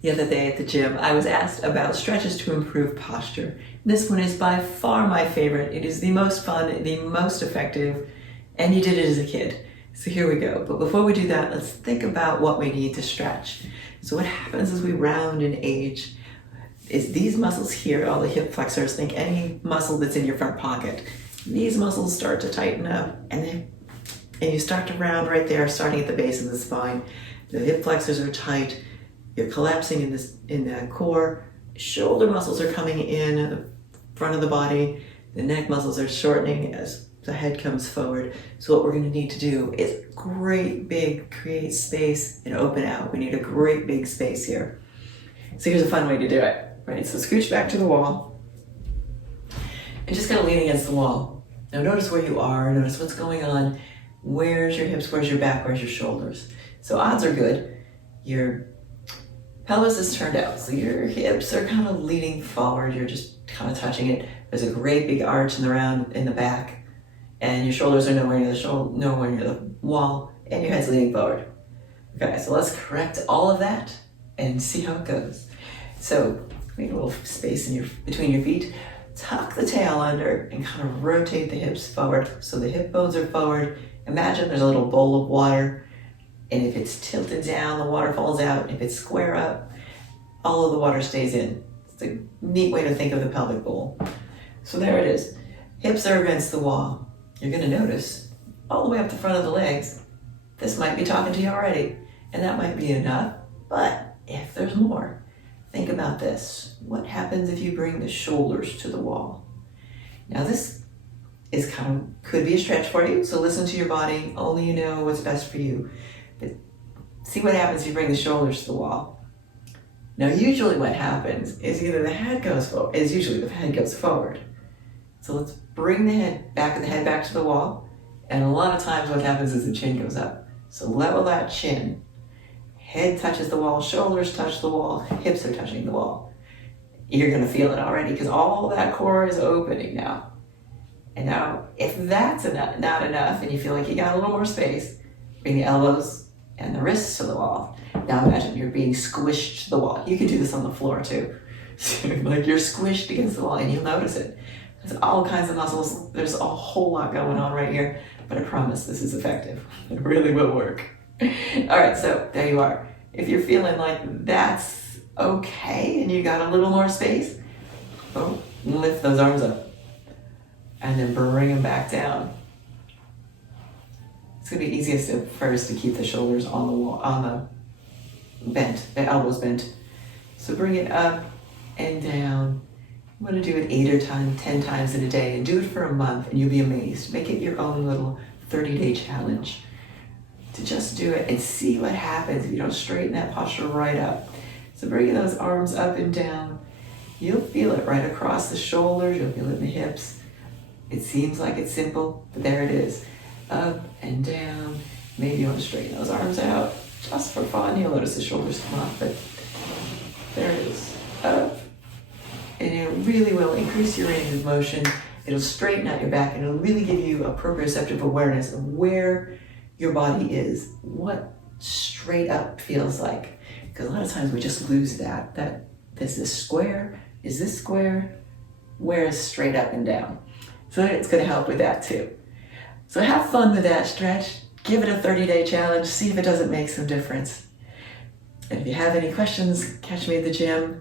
The other day at the gym, I was asked about stretches to improve posture. This one is by far my favorite. It is the most fun, the most effective, and you did it as a kid. So here we go. But before we do that, let's think about what we need to stretch. So what happens as we round in age is these muscles here, all the hip flexors, think any muscle that's in your front pocket. These muscles start to tighten up and you start to round right there, starting at the base of the spine. The hip flexors are tight. You're collapsing in the core. Shoulder muscles are coming in the front of the body. The neck muscles are shortening as the head comes forward. So what we're going to need to do is create space and open out. We need a great big space here. So here's a fun way to do it. Right, so scooch back to the wall and just kind of lean against the wall. Now notice where you are, notice what's going on. Where's your hips, where's your back, where's your shoulders? So odds are good. Your pelvis is turned out, so your hips are kind of leaning forward. You're just kind of touching it. There's a great big arch in the back, and your shoulders are nowhere near the wall, and your head's leaning forward. Okay, so let's correct all of that and see how it goes. So make a little space between your feet. Tuck the tail under and kind of rotate the hips forward so the hip bones are forward. Imagine there's a little bowl of water, and if it's tilted down, the water falls out. If it's square up, all of the water stays in. It's a neat way to think of the pelvic bowl. So there it is. Hips are against the wall. You're going to notice all the way up the front of the legs. This might be talking to you already, and that might be enough, but if there's more, think about this. What happens if you bring the shoulders to the wall? Now this is could be a stretch for you, so listen to your body. Only you know what's best for you. But see what happens if you bring the shoulders to the wall. Now usually what happens is the head goes forward. So let's bring the head back to the wall. And a lot of times what happens is the chin goes up. So level that chin. Head touches the wall, shoulders touch the wall, hips are touching the wall. You're gonna feel it already because all that core is opening now. And now, if that's not enough and you feel like you got a little more space, bring the elbows and the wrists to the wall. Now imagine you're being squished to the wall. You can do this on the floor too. Like you're squished against the wall and you'll notice it. There's all kinds of muscles. There's a whole lot going on right here, but I promise this is effective. It really will work. All right, so there you are. If you're feeling like that's okay and you got a little more space, lift those arms up and then bring them back down. It's gonna be easiest at first to keep the shoulders on the wall, the elbows bent. So bring it up and down. I'm gonna do it 8 or 10 times in a day and do it for a month and you'll be amazed. Make it your own little 30-day challenge to just do it and see what happens if you don't straighten that posture right up. So bringing those arms up and down, you'll feel it right across the shoulders, you'll feel it in the hips. It seems like it's simple, but there it is. Up and down. Maybe you want to straighten those arms out just for fun. You'll notice the shoulders come off, but there it is. Up. And it really will increase your range of motion. It'll straighten out your back and it'll really give you a proprioceptive awareness of where your body is, what straight up feels like. Because a lot of times we just lose that is this square? Is this square? Where is straight up and down? So it's going to help with that too. So have fun with that stretch. Give it a 30-day challenge. See if it doesn't make some difference. And if you have any questions, catch me at the gym.